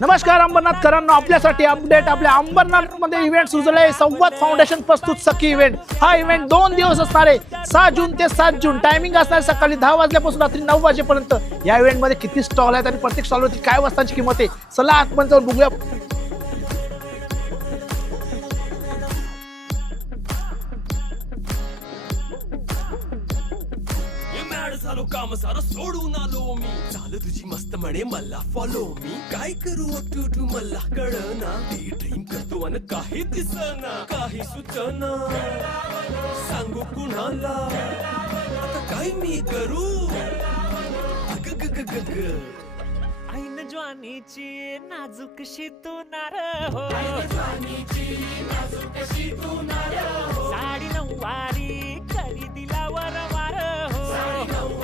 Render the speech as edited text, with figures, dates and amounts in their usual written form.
नमस्कार अंबरनाथकरांनो, आपल्यासाठी अपडेट. आपल्या अंबरनाथमध्ये इव्हेंट सुचले. संवाद फाउंडेशन प्रस्तुत सखी इव्हेंट. हा इव्हेंट 2 दिवस असणार आहे, 6 जून ते 7 जून. टायमिंग असणार सकाळी 10 वाजल्यापासून रात्री 9 वाजेपर्यंत. या इव्हेंटमध्ये किती स्टॉल आहेत आणि प्रत्येक स्टॉलवरती काय वस्तूंची किंमत आहे, चला आतमध्ये जाऊन बघूया. झालो काम सारं सोडून आलो मी. चाल तुझी मस्त म्हणे मला फॉलो मी. काय करू टू मला कळना. ड्रीम करतो आणि काही दिसना, काही सुचना. सांगू कुणाला आता काय मी करू. ऐन ज्वानीची नाजूकशी तू नार हो. साडी नऊवारी करी दिला वर वार हो.